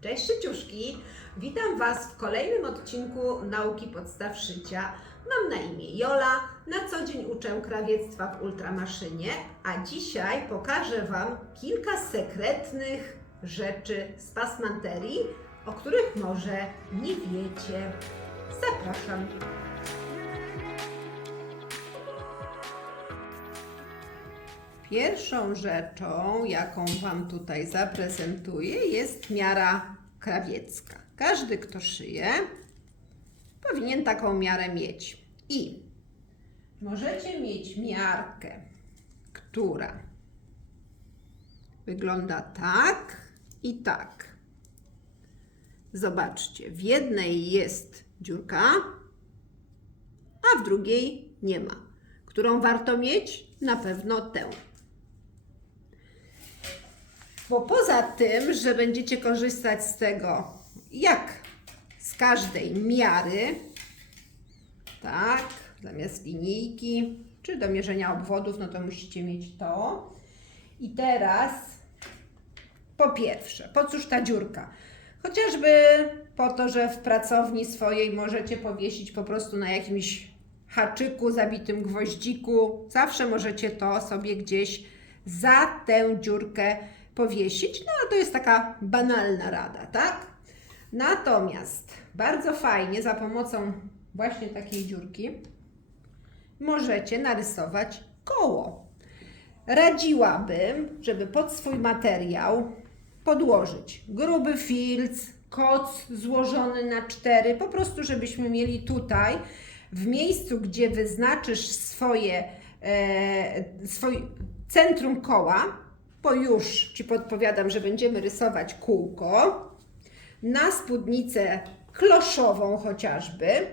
Cześć Szyciuszki! Witam Was w kolejnym odcinku Nauki Podstaw Szycia. Mam na imię Jola, na co dzień uczę krawiectwa w Ultramaszynie, a dzisiaj pokażę Wam kilka sekretnych rzeczy z pasmanterii, o których może nie wiecie. Zapraszam! Pierwszą rzeczą, jaką Wam tutaj zaprezentuję, jest miara krawiecka. Każdy, kto szyje, powinien taką miarę mieć. I możecie mieć miarkę, która wygląda tak i tak. Zobaczcie, w jednej jest dziurka, a w drugiej nie ma. Którą warto mieć? Na pewno tę. Bo poza tym, że będziecie korzystać z tego, jak z każdej miary, tak, zamiast linijki, czy do mierzenia obwodów, no to musicie mieć to. I teraz, po pierwsze, po cóż ta dziurka? Chociażby po to, że w pracowni swojej możecie powiesić po prostu na jakimś haczyku, zabitym gwoździku. Zawsze możecie to sobie gdzieś za tę dziurkę powiesić. No a to jest taka banalna rada, tak? Natomiast bardzo fajnie za pomocą właśnie takiej dziurki możecie narysować koło. Radziłabym, żeby pod swój materiał podłożyć gruby filc, koc złożony na cztery, po prostu żebyśmy mieli tutaj w miejscu, gdzie wyznaczysz swoje, e, swój centrum koła, bo już Ci podpowiadam, że będziemy rysować kółko, na spódnicę kloszową chociażby.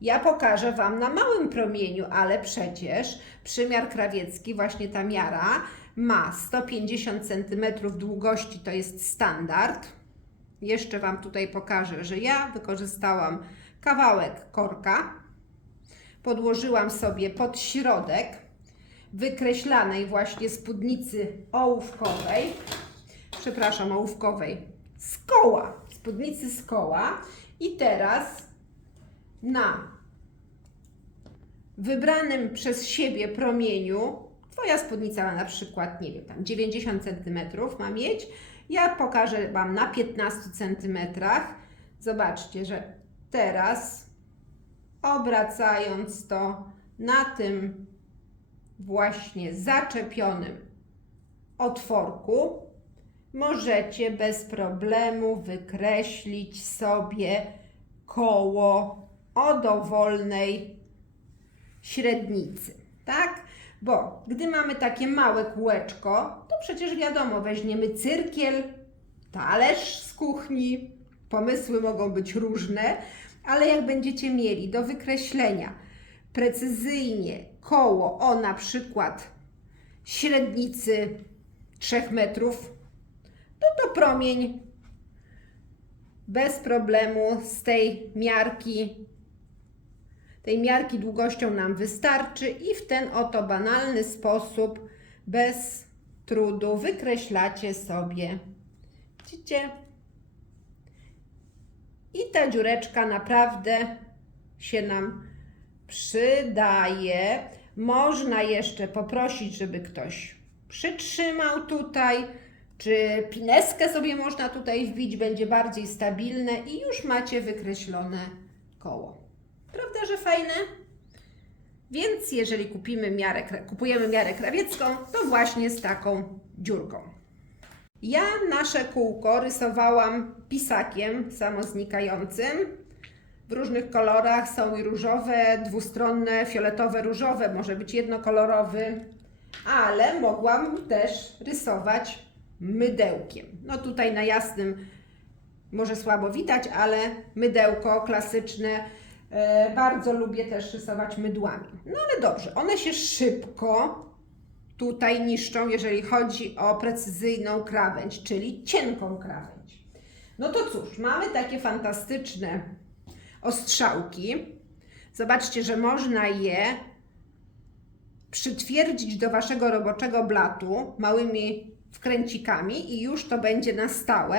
Ja pokażę Wam na małym promieniu, ale przecież przymiar krawiecki, właśnie ta miara, ma 150 cm długości, to jest standard. Jeszcze Wam tutaj pokażę, że ja wykorzystałam kawałek korka, podłożyłam sobie pod środek wykreślanej właśnie spódnicy ołówkowej, przepraszam, ołówkowej, z koła, spódnicy z koła i teraz na wybranym przez siebie promieniu, Twoja spódnica ma na przykład, nie wiem, tam 90 cm ma mieć, ja pokażę Wam na 15 cm. Zobaczcie, że teraz obracając to na tym właśnie zaczepionym otworku, możecie bez problemu wykreślić sobie koło o dowolnej średnicy, tak? Bo gdy mamy takie małe kółeczko, to przecież wiadomo, weźmiemy cyrkiel, talerz z kuchni, pomysły mogą być różne, ale jak będziecie mieli do wykreślenia precyzyjnie koło o na przykład średnicy 3 metrów, to to promień bez problemu z tej miarki, tej miarki długością nam wystarczy i w ten oto banalny sposób bez trudu wykreślacie sobie. Widzicie? I ta dziureczka naprawdę się nam przydaje. Można jeszcze poprosić, żeby ktoś przytrzymał tutaj, czy pineskę sobie można tutaj wbić, będzie bardziej stabilne i już macie wykreślone koło. Prawda, że fajne? Więc jeżeli kupimy miarę, kupujemy miarę krawiecką, to właśnie z taką dziurką. Ja nasze kółko rysowałam pisakiem samoznikającym. W różnych kolorach są i różowe, dwustronne, fioletowe, różowe, może być jednokolorowy, ale mogłam też rysować mydełkiem. No tutaj na jasnym może słabo widać, ale mydełko klasyczne. E, bardzo lubię też rysować mydłami. No ale dobrze, one się szybko tutaj niszczą, jeżeli chodzi o precyzyjną krawędź, czyli cienką krawędź. No to cóż, mamy takie fantastyczne ostrzałki. Zobaczcie, że można je przytwierdzić do waszego roboczego blatu małymi wkręcikami i już to będzie na stałe.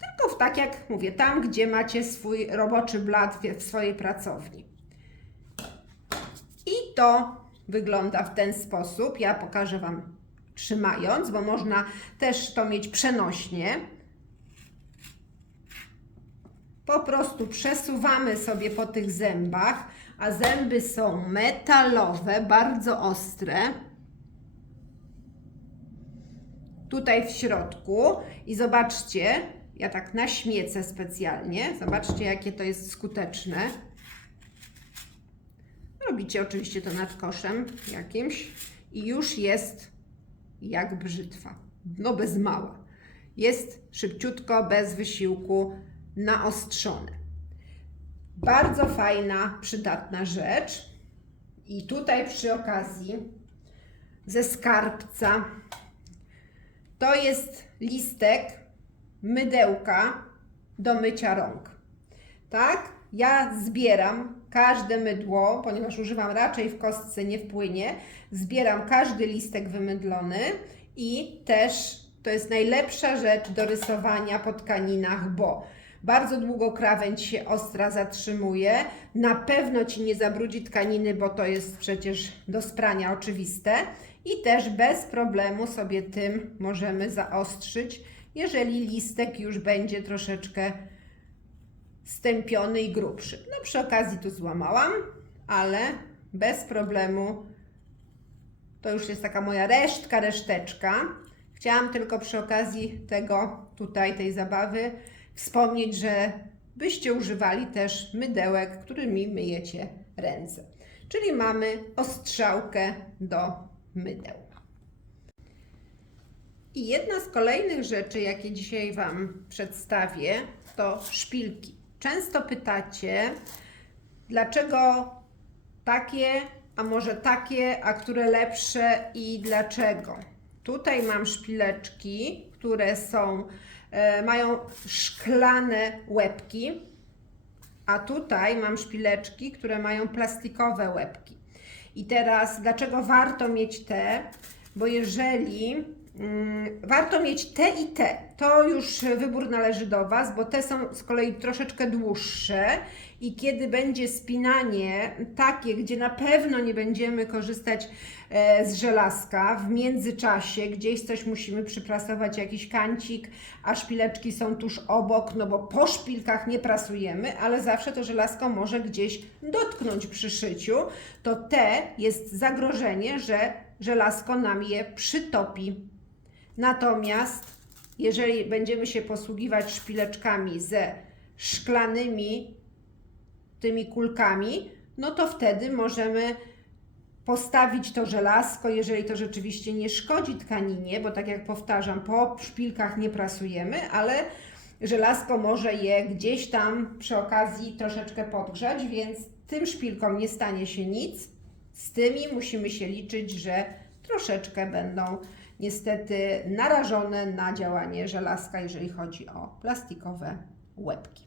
tylko w tak jak mówię, tam gdzie macie swój roboczy blat w- w swojej pracowni. I to wygląda w ten sposób. Ja pokażę Wam trzymając, bo można też to mieć przenośnie. Po prostu przesuwamy sobie po tych zębach, a zęby są metalowe, bardzo ostre. Tutaj w środku i zobaczcie, ja tak naśmiecę specjalnie. Zobaczcie, jakie to jest skuteczne. Robicie oczywiście to nad koszem jakimś i już jest jak brzytwa. No bez mała. Jest szybciutko, bez wysiłku, naostrzone. Bardzo fajna, przydatna rzecz. I tutaj przy okazji ze skarbca to jest listek mydełka do mycia rąk. Tak? Ja zbieram każde mydło, ponieważ używam raczej w kostce, nie w płynie. Zbieram każdy listek wymydlony i też to jest najlepsza rzecz do rysowania po tkaninach, bo bardzo długo krawędź się ostra zatrzymuje. Na pewno ci nie zabrudzi tkaniny, bo to jest przecież do sprania oczywiste. I też bez problemu sobie tym możemy zaostrzyć, jeżeli listek już będzie troszeczkę stępiony i grubszy. No przy okazji tu złamałam, ale bez problemu to już jest taka moja resztka, reszteczka. Chciałam tylko przy okazji tego tutaj, tej zabawy wspomnieć, że byście używali też mydełek, którymi myjecie ręce. Czyli mamy ostrzałkę do mydeł. I jedna z kolejnych rzeczy, jakie dzisiaj Wam przedstawię, to szpilki. Często pytacie, dlaczego takie, a może takie, a które lepsze i dlaczego. Tutaj mam szpileczki, które są, mają szklane łebki, a tutaj mam szpileczki, które mają plastikowe łebki. I teraz, dlaczego warto mieć te? Bo jeżeli warto mieć te i te, to już wybór należy do Was, bo te są z kolei troszeczkę dłuższe i kiedy będzie spinanie takie, gdzie na pewno nie będziemy korzystać e, z żelazka, w międzyczasie gdzieś coś musimy przyprasować, jakiś kancik, a szpileczki są tuż obok, no bo po szpilkach nie prasujemy, ale zawsze to żelazko może gdzieś dotknąć przy szyciu, to te jest zagrożenie, że żelazko nam je przytopi. Natomiast jeżeli będziemy się posługiwać szpileczkami ze szklanymi tymi kulkami, no to wtedy możemy postawić to żelazko, jeżeli to rzeczywiście nie szkodzi tkaninie, bo tak jak powtarzam, po szpilkach nie prasujemy, ale żelazko może je gdzieś tam przy okazji troszeczkę podgrzać, więc tym szpilkom nie stanie się nic. Z tymi musimy się liczyć, że troszeczkę będą niestety narażone na działanie żelazka, jeżeli chodzi o plastikowe łebki.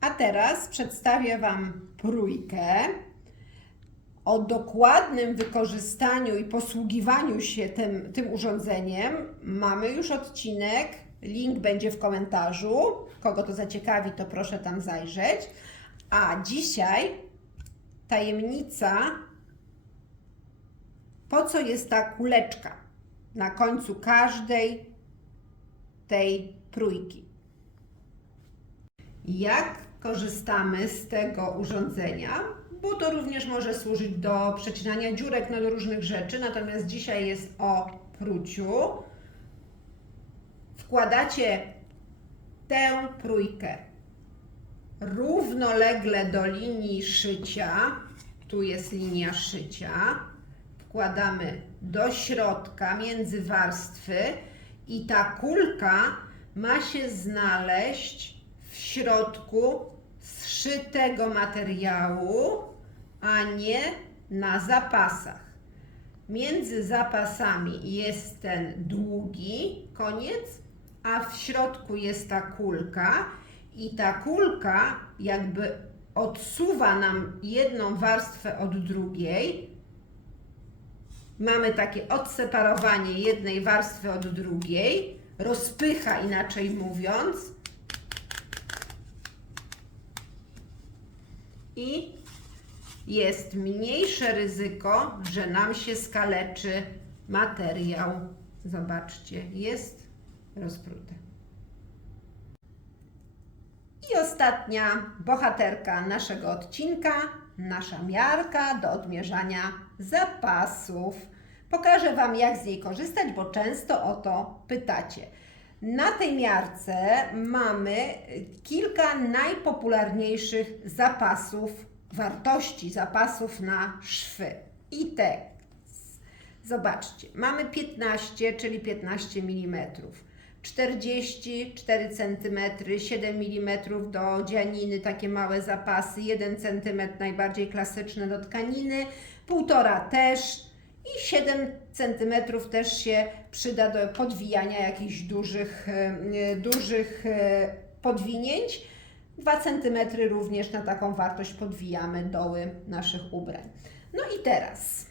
A teraz przedstawię Wam prójkę. O dokładnym wykorzystaniu i posługiwaniu się tym, tym urządzeniem mamy już odcinek. Link będzie w komentarzu. Kogo to zaciekawi, to proszę tam zajrzeć. A dzisiaj tajemnica, po co jest ta kuleczka na końcu każdej tej prójki. Jak korzystamy z tego urządzenia? Bo to również może służyć do przecinania dziurek, no do różnych rzeczy, natomiast dzisiaj jest o pruciu. Wkładacie tę prójkę równolegle do linii szycia. Tu jest linia szycia. Wkładamy do środka między warstwy i ta kulka ma się znaleźć w środku zszytego materiału, a nie na zapasach. Między zapasami jest ten długi koniec, a w środku jest ta kulka i ta kulka jakby odsuwa nam jedną warstwę od drugiej. Mamy takie odseparowanie jednej warstwy od drugiej, rozpycha, inaczej mówiąc. I jest mniejsze ryzyko, że nam się skaleczy materiał. Zobaczcie, jest rozprute. I ostatnia bohaterka naszego odcinka, nasza miarka do odmierzania zapasów. Pokażę Wam, jak z niej korzystać, bo często o to pytacie. Na tej miarce mamy kilka najpopularniejszych zapasów, wartości zapasów na szwy. I te, zobaczcie, mamy 15, czyli 15 mm. 44 cm, 7 mm do dzianiny, takie małe zapasy, 1 cm najbardziej klasyczne do tkaniny, 1,5 też i 7 cm też się przyda do podwijania jakichś dużych, e, dużych e, podwinięć. 2 cm również na taką wartość podwijamy doły naszych ubrań. No i teraz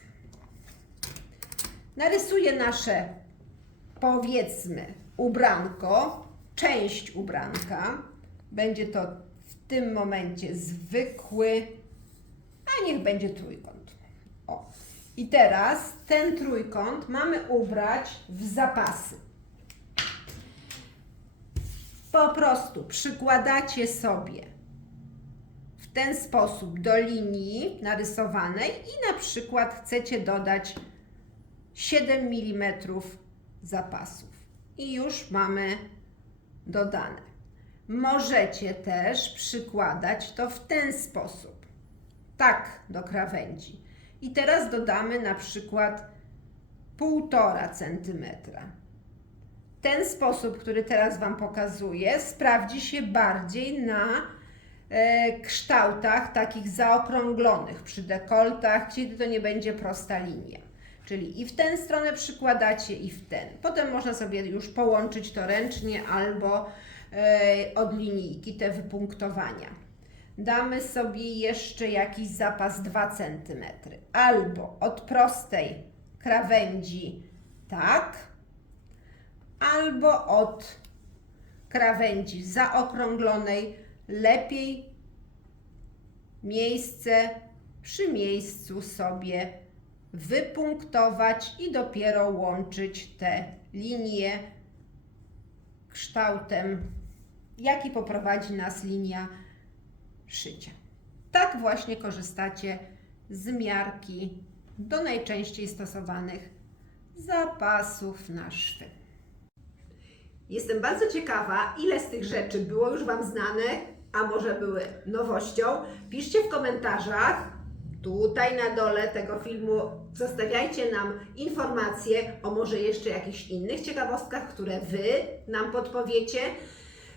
narysuję nasze powiedzmy ubranko, część ubranka. Będzie to w tym momencie zwykły, a niech będzie trójkąt. O. I teraz ten trójkąt mamy ubrać w zapasy. Po prostu przykładacie sobie w ten sposób do linii narysowanej i na przykład chcecie dodać 7 mm zapasów. I już mamy dodane. Możecie też przykładać to w ten sposób. Tak do krawędzi. I teraz dodamy na przykład 1,5 cm. Ten sposób, który teraz Wam pokazuję, sprawdzi się bardziej na e, kształtach takich zaokrąglonych, przy dekoltach, kiedy to nie będzie prosta linia. Czyli i w tę stronę przykładacie, i w ten. Potem można sobie już połączyć to ręcznie albo e, od linijki te wypunktowania. Damy sobie jeszcze jakiś zapas 2 cm. Albo od prostej krawędzi tak, albo od krawędzi zaokrąglonej lepiej miejsce przy miejscu sobie wypunktować i dopiero łączyć te linie kształtem, jaki poprowadzi nas linia szycia. Tak właśnie korzystacie z miarki do najczęściej stosowanych zapasów na szwy. Jestem bardzo ciekawa, ile z tych rzeczy było już Wam znane, a może były nowością. Piszcie w komentarzach, tutaj na dole tego filmu, zostawiajcie nam informacje o może jeszcze jakichś innych ciekawostkach, które Wy nam podpowiecie.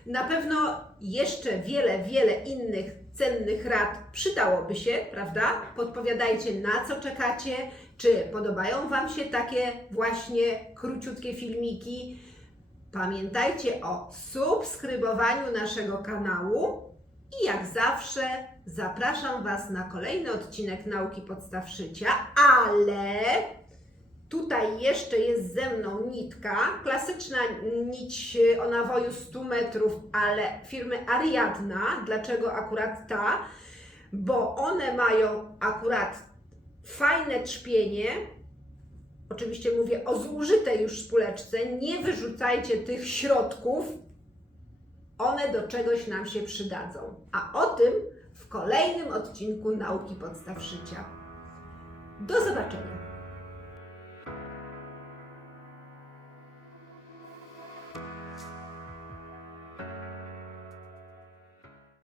Na pewno jeszcze wiele, wiele innych cennych rad przydałoby się, prawda? Podpowiadajcie na co czekacie, czy podobają Wam się takie właśnie króciutkie filmiki. Pamiętajcie o subskrybowaniu naszego kanału i jak zawsze zapraszam Was na kolejny odcinek Nauki Podstaw Szycia, ale tutaj jeszcze jest ze mną nitka, klasyczna nić o nawoju 100 metrów, ale firmy Ariadna. Dlaczego akurat ta? Bo one mają akurat fajne trzpienie, Oczywiście mówię o zużytej już spuleczce. Nie wyrzucajcie tych środków. One do czegoś nam się przydadzą. A o tym w kolejnym odcinku Nauki Podstaw Szycia. Do zobaczenia.